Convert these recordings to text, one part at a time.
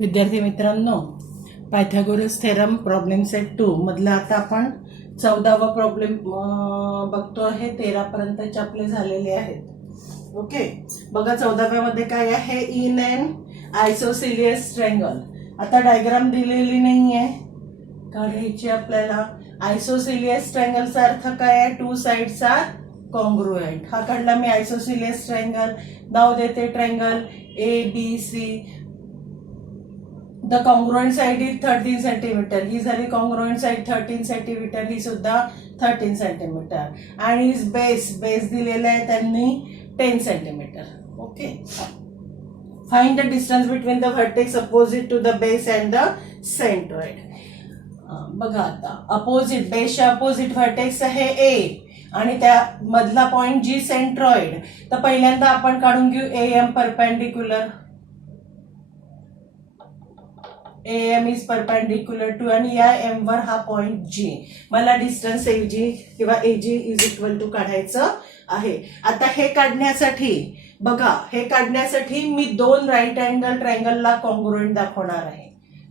विद्यार्थी मित्रांनो, Pythagoras theorem problem set 2 मधला आता आपण 14वा प्रॉब्लेम बघतो आहे. 13 पर्यंतचे आपले झालेले आहेत. ओके, बघा 14व्या मध्ये काय आहे. In an isosceles triangle. आता डायग्राम दिलेली नाहीये, काढायची आपल्याला. आयसोसिलियस ट्रायंगलचा अर्थ काय आहे. Two sides are congruent. हा काढला मी आयसोसिलियस ट्रायंगल. नाव देते triangle ABC. The congruent side is 13 centimeter. ही झाली congruent side 13 centimeter. ही सुद्धा 13 centimeter. आणि बेस दिलेला आहे त्यांनी 10 centimeter. Okay. Find the distance between the vertex opposite to the base and the centroid. बघा आता अपोजिट, बेसच्या अपोजिट व्हर्टेक्स आहे A आणि त्या मधला पॉइंट जी सेंट्रॉइड. तर पहिल्यांदा आपण काढून घेऊ AM perpendicular. AM is perpendicular to आणि या M वर हा पॉइंट G. मला डिस्टन्स AG किंवा AG इज इक्वल टू काढायचं आहे. आता हे काढण्यासाठी बघा, हे काढण्यासाठी मी दोन राईट अँगल ट्रायंगलला कॉन्ग्रुएंट दाखवणार आहे.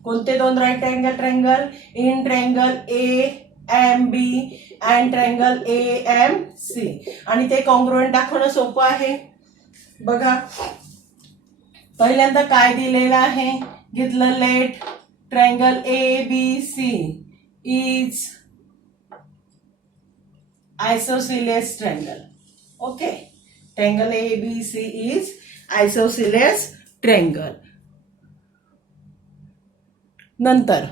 कोणते दोन right angle triangle. In triangle AMB and triangle AMC. आणि ते कॉन्ग्रुएंट दाखवणं सोपं आहे. बघा पहिल्यांदा काय दिलेलं आहे. घेतलं let triangle ABC is isosceles triangle. Okay, triangle ABC is isosceles triangle. नंतर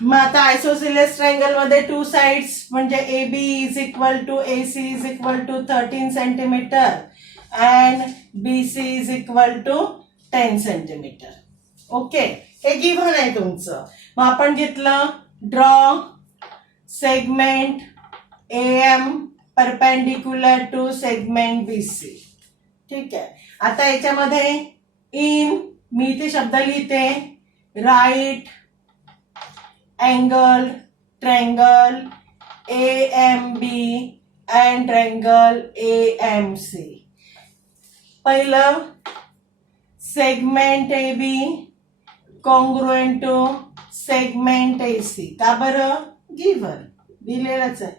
मग आता आयसोसिलियस ट्रायंगल मध्ये टू साइड्स म्हणजे AB is equal to AC is equal to 13 centimetre and BC is equal to 10 centimetre. Okay, हे given आहे तुमचं. मग आपण घेतलं draw segment AM perpendicular to segment BC. ठीक आहे. आता याच्यामध्ये इन मी इथे शब्द लिहिते. Right angle triangle AMB and triangle AMC. पहिलं segment AB congruent to segment AC. का बरं. गिव्हन दिलेलंच आहे.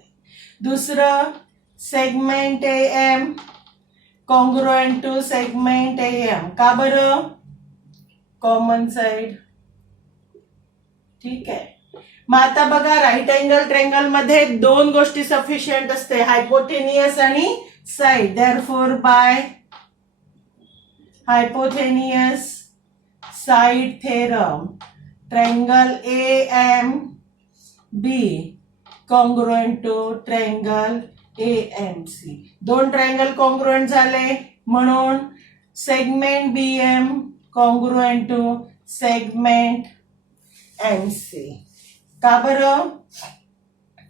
दुसरं segment AM congruent to segment AM. का बरं. Common side. ठीक आहे. मग आता बघा राईट अँगल ट्रायंगल मध्ये दोन गोष्टी सफिशियंट असते, हायपोटेनियस आणि side. Therefore by hypotenuse side theorem triangle AMB congruent to triangle AMC. दोन ट्रायंगल कॉन्ग्रुएंट झाले म्हणून segment BM congruent to segment MC. का बरं.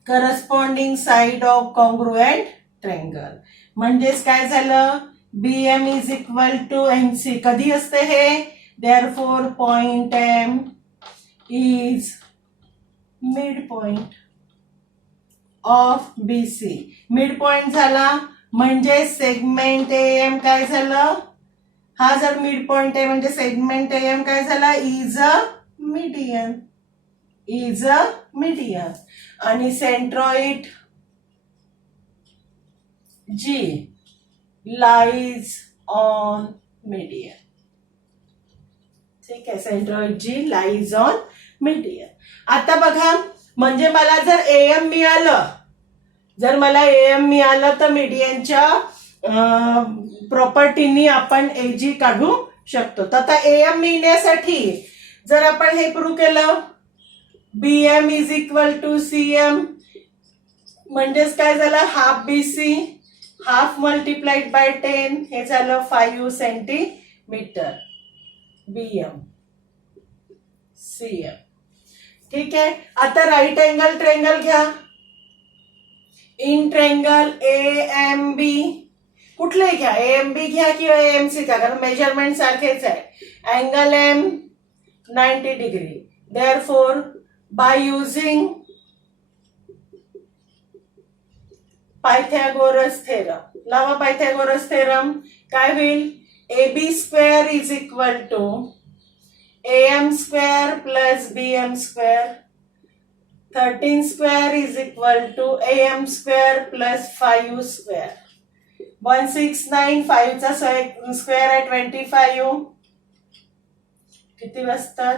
Corresponding side of congruent triangle. म्हणजेच काय झालं. BM is equal to MC. कधी असते हे. Therefore point M is mid point of BC. Mid point झाला म्हणजे सेगमेंट AM काय झालं. हा जर मिड पॉइंट आहे म्हणजे सेगमेंट AM काय झाला. Is a median. Is a median. आणि centroid G lies on median. ठीक आहे. Centroid G lies on median. आता बघा म्हणजे मला जर AM मिळालं तर मीडियनच्या प्रॉपर्टीनी आपण AG काढू शकतो. तर आता AM मिळण्यासाठी जर आपण हे प्रूव्ह केलं BM is equal to CM म्हणजेच काय झालं. Half BC half multiplied by 10 हे झालं 5 सेंटीमीटर. BM CM. ठीक आहे. आता राईट अँगल ट्रायंगल घ्या. इन ट्रायंगल AMB कुठले घ्या. AMB घ्या किंवा AMC का, कारण मेजरमेंट सारखेच आहे. Angle M 90 degree. Therefore by using Pythagoras theorem. लावा पायथागोरस थेरम. काय होईल. AB square is equal to AM square plus BM square. 13 square is equal to AM square plus 5 square. 169, 5 चा स्क्वेअर आहे 25. किती वाजतात?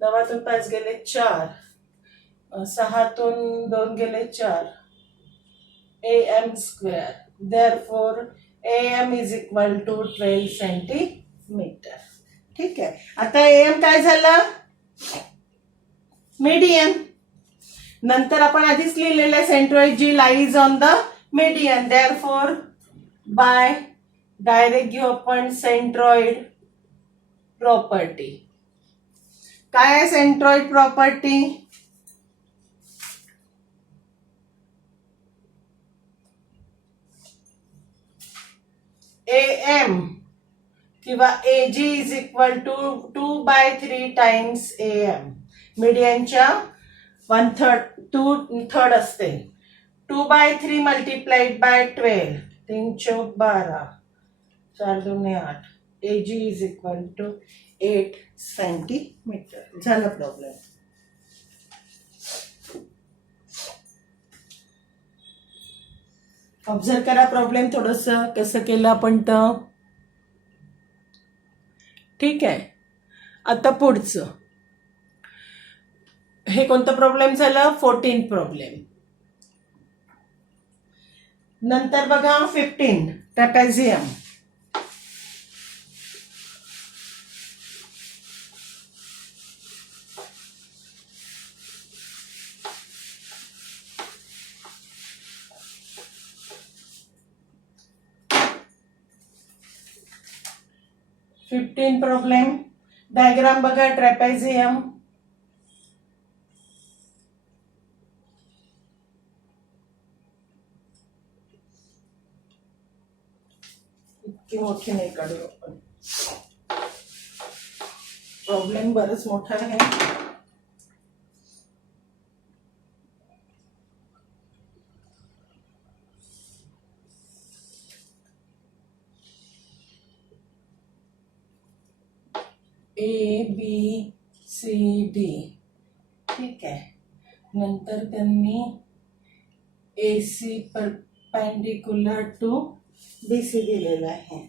9तून 5 गेले 4, 6तून 2 गेले 4. AM square. Therefore, AM is equal to 12 centimetre. ठीक आहे. आता AM काय झालं? मीडियन. नंतर आपण आधीच लिहिलेलं आहे सेंट्रॉइड जी lies on the median. Therefore, by direct घेऊ आपण सेंट्रॉइड प्रॉपर्टी. काय आहे सेंट्रॉइड प्रॉपर्टी? AM किंवा AG is equal to 2/3 times AM. मीडियनच्या 1/3 असते. 2/3 मल्टीप्लाइड बाय 12. 3 चौक 12, 4 दूने 8. AG is equal to 8 centimetre. झाला प्रॉब्लेम. ऑब्झर्व करा प्रॉब्लेम थोडस कसं केलं आपण तर. ठीक आहे. आता पुढचं हे कोणतं प्रॉब्लेम झालं? 14 प्रॉब्लेम. नंतर बघा 15 ट्रॅपेझियम. प्रॉब्लेम. डायग्राम बघा ट्रॅपेझियम. इतकी मोठी नाही काढू आपण. प्रॉब्लेम बरंच मोठा आहे. ABCD. ठीक आहे. नंतर त्यांनी AC परपेंडिक्युलर टू BC दिलेला आहे.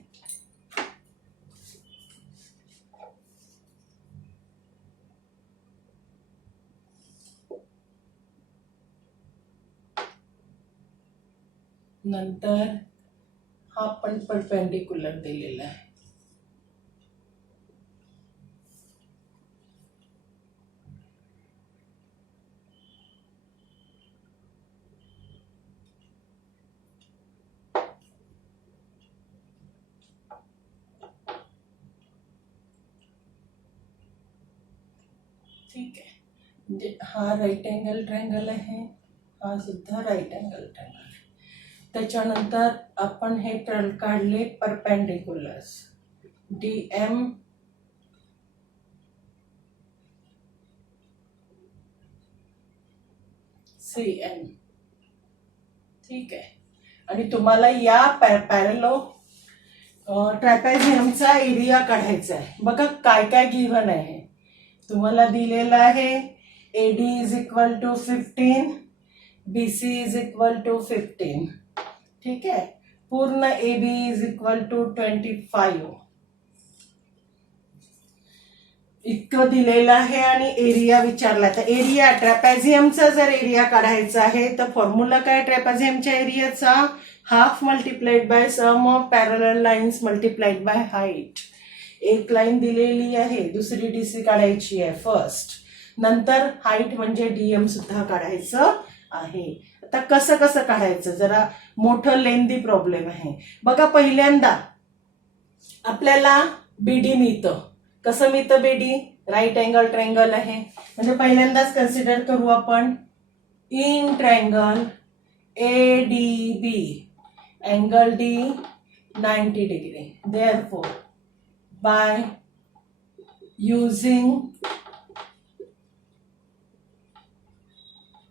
नंतर हा पण परपेंडिक्युलर दिलेला आहे. ठीक आहे. म्हणजे हा राईट अँगल ट्रायंगल आहे, हा सुद्धा राईट अँगल ट्रायंगल आहे. त्याच्यानंतर आपण हे काढले परपेंडिक्युलर्स. DM CN. ठीक आहे. आणि तुम्हाला या पॅरलो ट्रॅपेझियमचा एरिया काढायचा आहे. बघा काय काय गिव्हन आहे. तुम्हाला दिलेला आहे AD is equal to 15, BC is equal to 15. ठीक आहे. पूर्ण AB इज इक्वल टू 25 इतकं दिलेलं आहे आणि एरिया विचारला. तर एरिया ट्रॅपेझियमचा जर एरिया काढायचा आहे तर फॉर्म्युला काय ट्रॅपेझियमच्या एरियाचा? Half multiplied by sum of parallel lines multiplied by height. एक लाईन दिलेली आहे, दुसरी DC काढायची आहे फर्स्ट. नंतर हाईट म्हणजे DM सुद्धा काढायचं आहे. आता कसं कसं काढायचं? जरा मोठं लेंदी प्रॉब्लेम आहे. बघा पहिल्यांदा आपल्याला BD मिळतं. कसं मिळतं BD? राईट अँगल ट्रायंगल आहे. म्हणजे पहिल्यांदाच कन्सिडर करू आपण in triangle ADB angle D 90 degree. Therefore, by using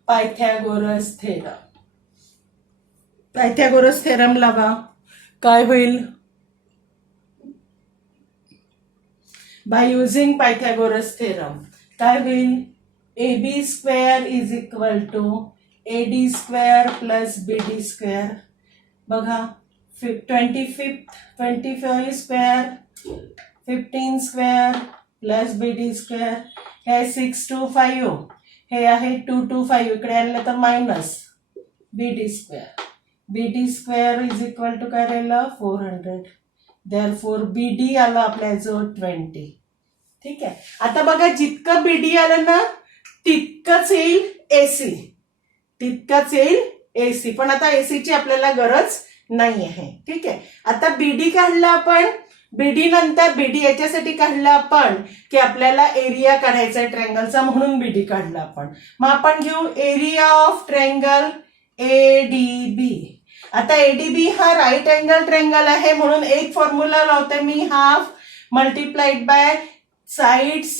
Pythagoras theorem. Pythagoras theorem लावा. काय होईल? बाय युझिंग पायथागोरस थेरम काय होईल? AB square is equal to AD square plus BD square. बघा 25 square 15 square plus BD square. हे 625 हे आहे 225 इकडे आणलं तर minus BD square. BD square is equal to काय राहिलं 400. देअरफॉर BD आलं आपल्याजवळ 20. ठीक आहे. आता बघा जितकं BD आलं ना तितकंच येईल AC. तितकंच येईल AC. पण आता AC ची आपल्याला गरज नाही आहे. ठीक आहे. आता BD काढलं आपण. BD नंतर BD याच्यासाठी काढलं आपण की आपल्याला एरिया काढायचा आहे ट्रँगलचा म्हणून BD काढलं आपण. मग आपण घेऊ एरिया ऑफ ट्रँगल ADB. आता ADB हा राईट अँगल ट्रँगल आहे म्हणून एक फॉर्म्युला लावते मी half multiplied by sides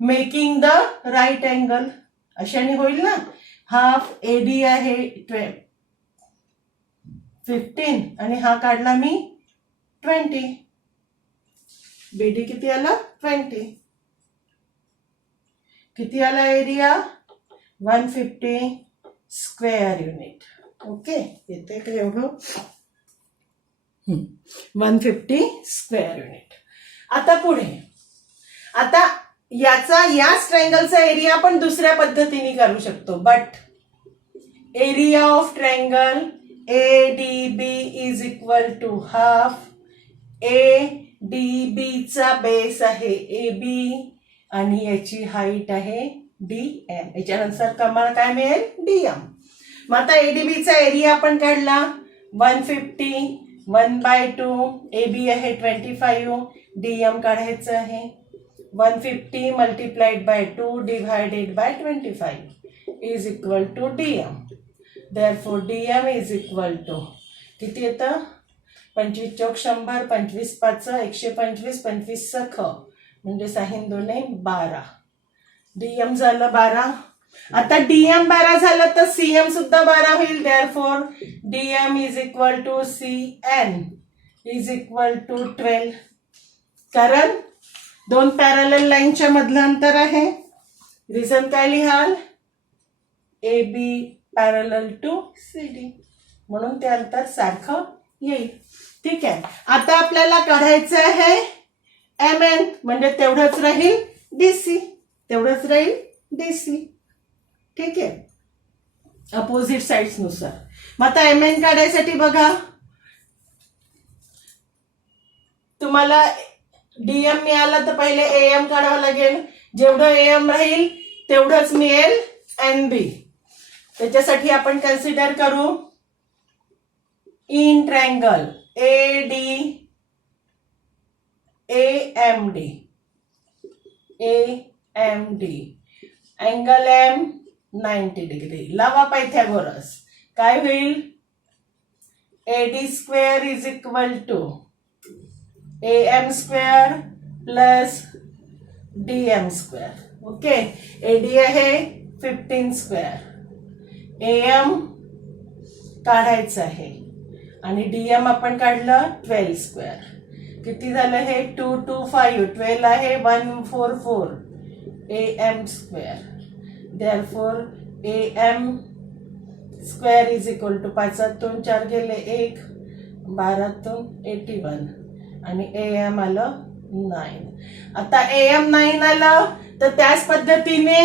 making the right angle. अशाने होईल ना. हाफ AD आहे 15 आणि हा काढला मी 20. BD किती आला 20. किती आला एरिया 150 स्क्वेअर युनिट. ओके येते का एवढं 150 स्क्वेअर युनिट. आता पुढे आता याच ट्रँगलचा एरिया आपण दुसऱ्या पद्धतीने काढू शकतो. But area of triangle ADB is equal to half ADB चा बेस आहे AB आणि याची हाईट आहे DM. याच्यानंतर कमाल काय मिळेल DM. मग आता ADB चा एरिया आपण काढला 150 1/2 AB आहे 25 DM काढायचं आहे 150 multiplied by 2 divided by 25 is equal to DM. Therefore DM is equal to किती येतं 25 चौक 100 25 5 125 25 ख म्हणजे 6 2 12. DM झालं 12. आता DM 12 झालं तर CM सुद्धा 12 होईल. Therefore DM is equal to CN is equal to 12. कारण दोन पॅरलल लाईनच्या मधलं अंतर आहे. रिझन काय लिहाल AB पॅरलल टू CD म्हणून ते अंतर सारखं येईल. ठीक आहे. आता आपल्याला काढायचं आहे MN म्हणजे तेवढंच राहील DC. तेवढंच राहील DC. ठीक आहे. अपोजिट साइड्स नुसार. मग आता MN काढायसाठी बघा तुम्हाला DM मिळाला तर पहिले AM काढावं लागेल. जेवढं AM राहील तेवढंच मिळेल NB. त्याच्यासाठी आपण कन्सिडर करू in triangle AMD angle M 90 degree. लावा पायथागोरस. काय होईल AD square is equal to AM square plus DM square. Okay. AD आहे 15 स्क्वेअर. AM काढायचं आहे आणि DM आपण काढलं 12 स्क्वेअर. किती झालं हे 225 12 आहे 144 AM square. Therefore AM square is equal to 5 2 4 गेले 1 12 81 आणि AM आलं 9. आता AM 9 आलं तर त्याच पद्धतीने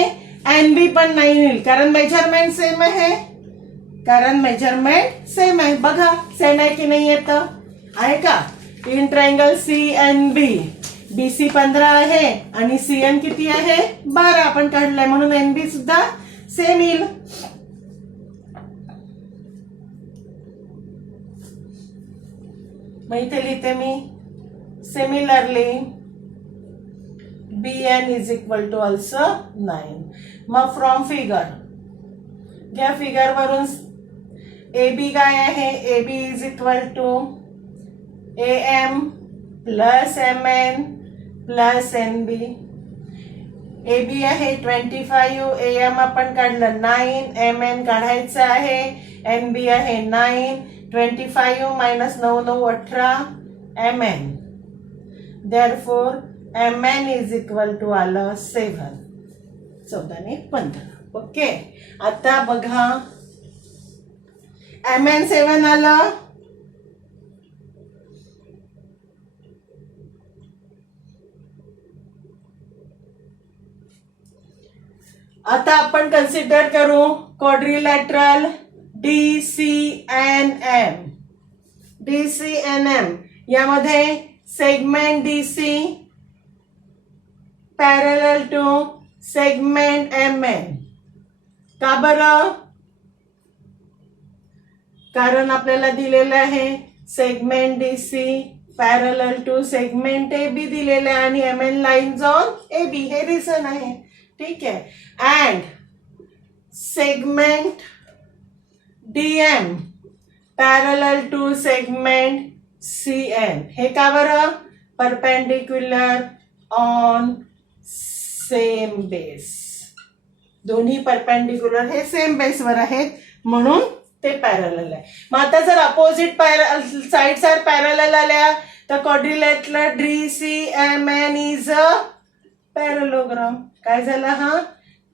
NB पण 9 येईल कारण मेजरमेंट सेम आहे. बघा सेम आहे की नाही येतं आहे का. इन ट्रायंगल CNB BC 15 आहे आणि CN किती आहे 12 आपण काढलंय म्हणून NB सुद्धा सेम येईल. मग इथे लिहिते मी similarly BN is equal to also 9. मग फ्रॉम फिगर घ्या. फिगर वरून AB काय आहे AB is equal to AM plus MN plus NB. AB आहे 25 AM आपण काढलं 9 MN काढायचं आहे NB आहे 9 25 minus 9 9 18 MN. Therefore mn is equal to आलं 7. 14 ने 15. ओके. आता बघा mn 7 आलं. आता आपण कन्सिडर करू क्वाड्रिलॅटरल DCNM. DCNM यामध्ये segment DC parallel to segment MN. का बरं? कारण आपल्याला दिलेलं आहे segment DC parallel to segment AB दिलेलं आहे आणि MN लाईन्स ऑन AB. हे रिझन आहे. ठीक आहे. And segment DM parallel to segment CN. हे का बरं? Perpendicular on same base. दोन्ही परपेंडिक्युलर हे सेम बेसवर आहेत म्हणून ते पॅरलल आहे. मग आता जर अपोजिट साइड्स आर पॅरलल आल्या तर quadrilateral DCMN is a parallelogram. काय झाला हा?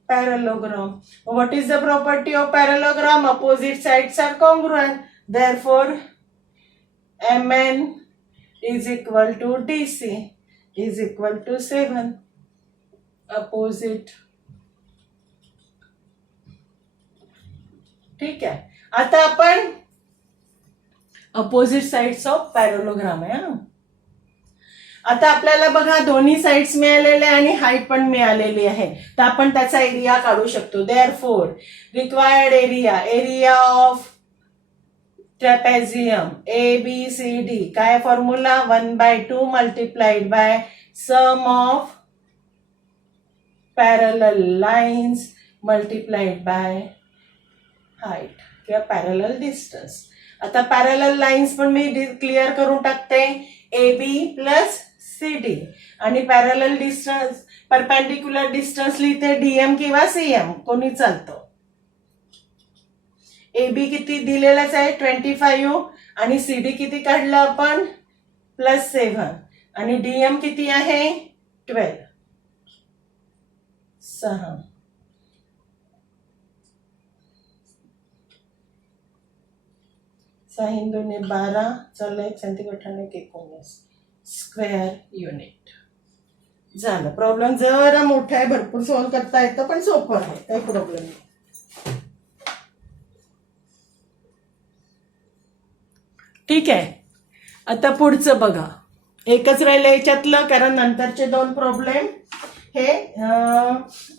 Parallelogram. What is the property of parallelogram? Opposite sides are congruent. Therefore MN is equal to DC is equal to 7. Opposite. ठीक आहे. आता आपण अपोजिट साइड्स ऑफ पॅरलोग्राम आहे. आता आपल्याला बघा दोन्ही साइड्स मिळालेले आणि हाईट पण मिळालेली आहे तर आपण त्याचा एरिया काढू शकतो. Therefore required area of trapezium ABCD काय formula? 1/2 multiplied by sum of parallel lines multiplied by height किंवा पॅरलल डिस्टन्स. आता पॅरलल लाईन्स पण मी क्लिअर करून टाकते. AB प्लस CD आणि पॅरलल डिस्टन्स परपेंडिक्युलर डिस्टन्स लिहिते DM किंवा CM कोणी चालतं. AB किती दिलेलाच आहे 25 आणि CD किती काढलं आपण +7 आणि DM किती आहे 12. 6 6 × 12 चला 1 सेंटीमीटर 19 स्क्वेअर युनिट. झालं. प्रॉब्लेम जरा मोठा आहे भरपूर सॉल्व्ह करता येतं पण सोपं आहे काही प्रॉब्लेम नाही. ठीक आहे. आता पुढचं बघा. एकच राहिलं याच्यातलं कारण नंतरचे 2 प्रॉब्लेम हे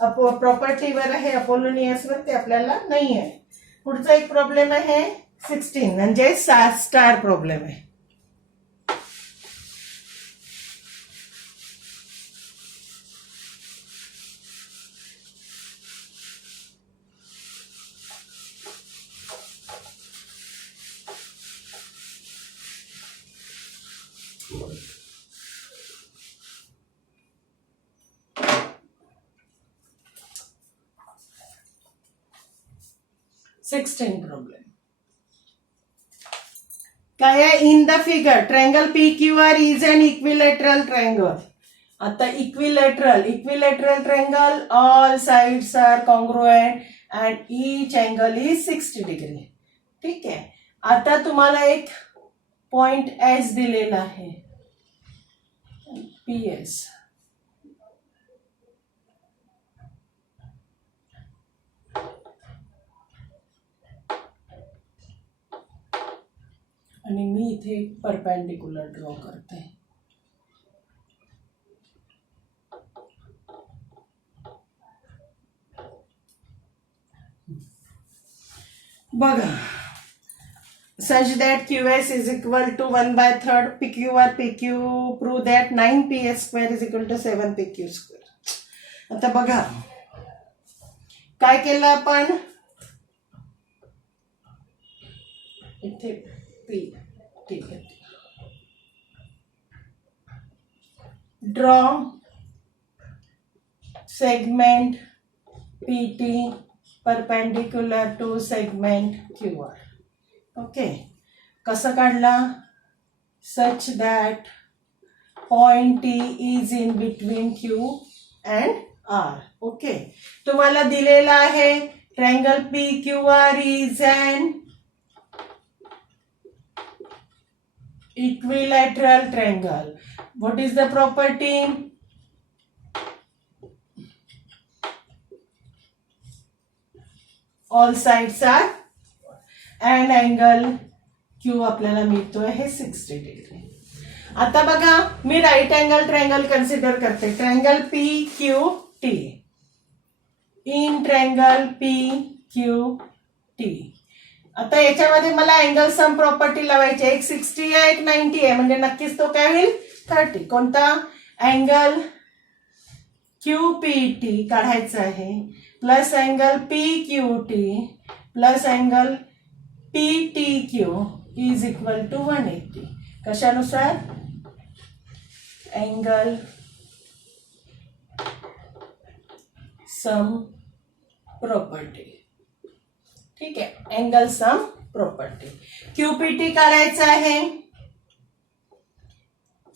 प्रॉपर्टीवर आहे अपोलोनियसवर ते आपल्याला नाही आहे. पुढचा एक प्रॉब्लेम आहे 16 म्हणजे स्टार प्रॉब्लेम आहे. प्रॉब्लेम काय आहे? In the figure triangle PQR is an equilateral triangle. आता equilateral triangle all sides are congruent and each angle is 60 degree. ठीक आहे. आता तुम्हाला एक पॉइंट S दिलेला आहे PS. आणि मी इथे एक परपेंडिक्युलर ड्रॉ करते. बघा such that QS is equal to 1/3 PQR PQ prove that 9PS square is equal to 7 PQ square. आता बघा काय केलं आपण इथे P. ठीक आहे. Draw segment PT perpendicular to segment QR. Okay. कसं काढला? Such that point T is in between Q and R. Okay, तुम्हाला दिलेला आहे triangle P Q R is an equilateral triangle. What is the property? All sides are and angle Q आपल्याला मिळतोय हे 60 degree. आता बघा, मी राईट अँगल ट्रायंगल कन्सिडर करते. Triangle P Q T. In triangle P Q T. आता याच्यामध्ये मला angle sum property लावायची. एक 60 आहे, एक 90 आहे, म्हणजे नक्कीच तो काय होईल 30. कोणता अँगल क्यू पी टी काढायचा आहे plus angle P Q T plus angle P T Q is equal to 180. कशानुसार? Angle sum property. ठीक आहे, अँगल सम प्रॉपर्टी. क्यूपीटी काढायचा आहे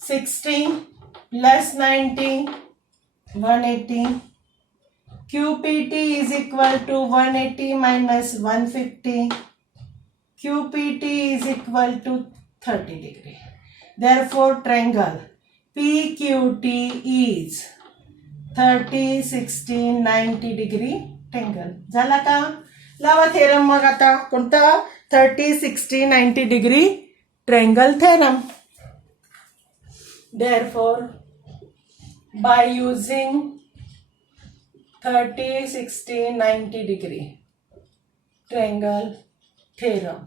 60 plus 90 180. QPT is equal to 180 minus 150. QPT is equal to 30 degree. Therefore triangle PQT is 30, 60, 90 degree triangle. झाला का? लावा theorem मग आता. कोणता? 30, 60, 90 degree triangle theorem. Therefore, by using 30, 60, 90 degree triangle theorem,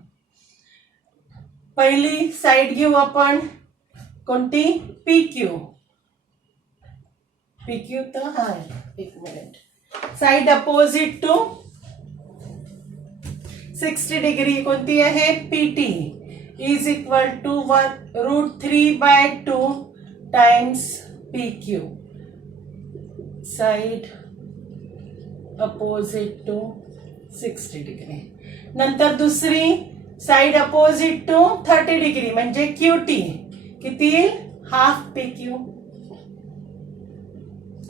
पहिली side घेऊ आपण. कोणती? PQ. PQ तर हा, एक minute. Side opposite to 60 degree कोणती आहे? PT is equal to 1√3/2 times PQ. Side opposite to 60 degree. नंतर दुसरी साइड अपोजिट टू 30 डिग्री म्हणजे QT. किती? Half PQ.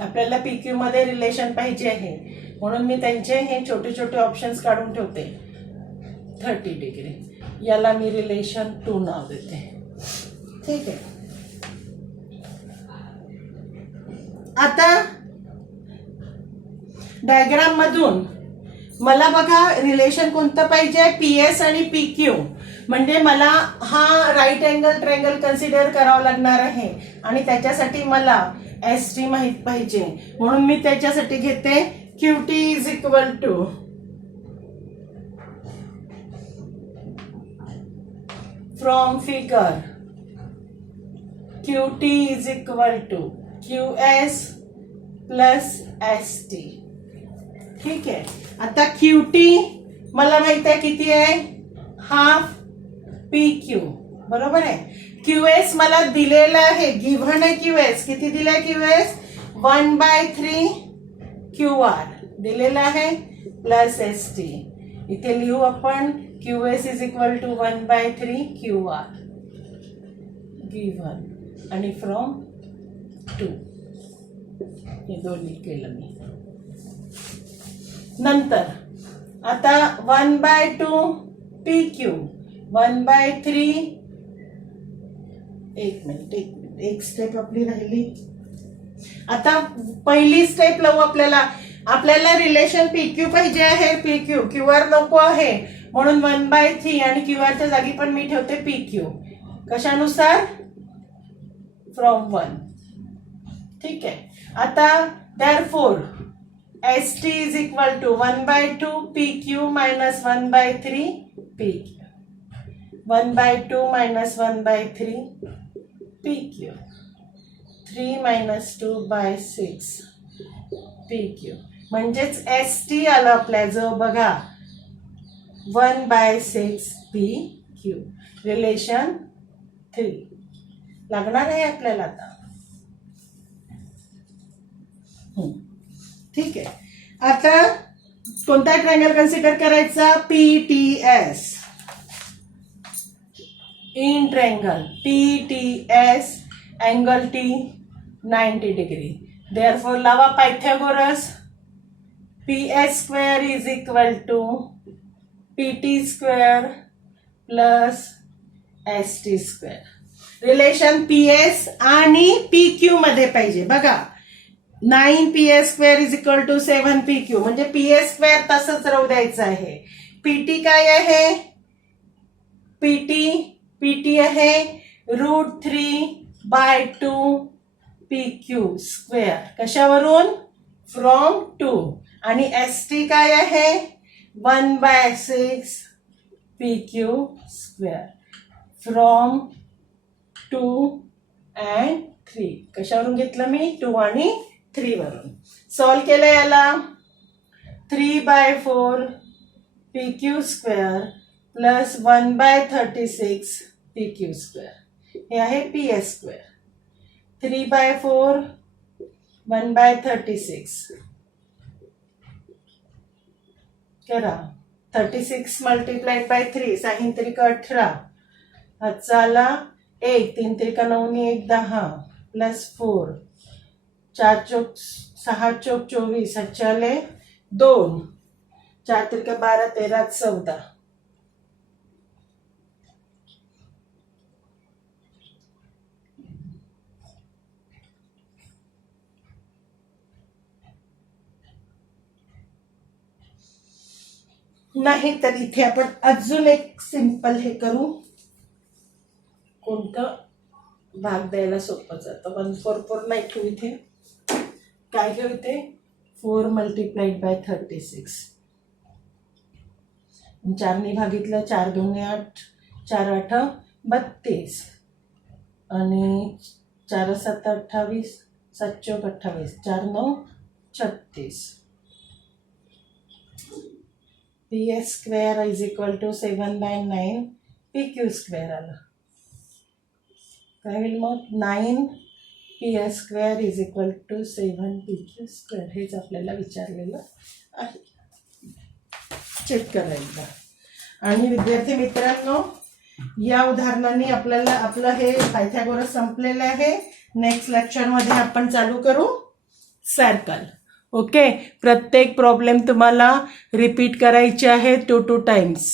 आपल्याला PQ मध्ये रिलेशन पाहिजे आहे, म्हणून मी त्यांचे हे छोटे छोटे ऑप्शन्स काढून ठेवते. 30 डिग्री याला मी रिलेशन 2 नाव देते. ठीक आहे. आता डायग्राम मधून मला बघा रिलेशन कोणतं पाहिजे? PS आणि PQ. म्हणजे मला हा राईट अँगल ट्रायंगल कन्सिडर करावा लागणार आहे आणि त्याच्यासाठी मला ST माहित पाहिजे, म्हणून मी त्याच्यासाठी घेते QT is equal to from figure QT is equal to QS plus ST. ठीक आहे. आता QT मला माहित आहे किती आहे? Half PQ. बरोबर आहे. QS मला दिलेला आहे, गिव्हन आहे. QS किती दिलाय? QS 1/3 QR दिलेला आहे प्लस ST. इथे लिहू आपण QS is equal to 1/3 QR given आणि फ्रॉम 2. हे दोन्ही केलं मी. नंतर आता 1/2 PQ 1/3. एक मिनिट, एक स्टेप आपली राहिली. आता पहिली स्टेप लावू. आपल्याला रिलेशन PQ पाहिजे आहे. PQ QR नको आहे, म्हणून 1/3 आणि QRच्या जागी पण मी ठेवते PQ. कशानुसार? फ्रॉम 1. ठीक आहे. आता therefore ST is equal to 1/2 PQ minus 1/3 PQ. 1/2 minus 1/3 PQ. 3 minus 2/6 PQ. म्हणजेच ST आलं आपल्याजवळ बघा 1/6 PQ. रिलेशन 3 लागणार आहे आपल्याला आता. ठीक आहे. आता कोणता ट्रायंगल कन्सिडर करायचा? PTS. In triangle PTS angle T 90 degree. Therefore लावा Pythagoras. PS square is equal to PT square plus ST square. Relation PS आणि PQ मध्ये पाहिजे. बघा 9PS square is equal to 7PQ म्हणजे PS square तसंच राहू द्यायचं आहे. PT काय आहे? PT आहे √3/2 PQ स्क्वेअर. कशावरून? फ्रॉम 2. आणि ST काय आहे? 1/6 PQ स्क्वेअर फ्रॉम 2 and 3. कशावरून घेतलं मी? 2 आणि 3 वरून. सॉल्व केलं याला. 3/4 PQ square plus 1/36 PQ square. हे आहे PS स्क्वेअर. 3/4 1/36 करा. 36 मल्टिप्लाइड बाय 3 6 त्रिक 18. हातचा आला 1 3 त्रिक 9 1 10 प्लस 4 4 चौक 6 चौक 24 हातचे आले 2 4 त्रिक 12 13 14. नाही तर इथे आपण अजून एक सिंपल हे करू. कोणतं भाग द्यायला सोपं जातं. 1/4 नाही ठेवू. इथे काय घेऊ? इथे 4 मल्टिप्लाइड बाय 36. 4 भागितलं 4 2 8 4 8 32 आणि 4 7 28 7 चौक 28 4 9 36. PS square is equal to 7/9 PQ square आला. काय होईल मग? 9 PS square is equal to 7 PQ square. हेच आपल्याला विचारलेलं आहे. चेक करायचं. आणि विद्यार्थी मित्रांनो, या उदाहरणाने आपल्याला आपलं हे पायथागोरस संपलेलं आहे. नेक्स्ट लेक्चरमध्ये आपण चालू करू सर्कल. ओके. प्रत्येक प्रॉब्लेम तुम्हाला रिपीट करायचे आहे 2 टाइम्स.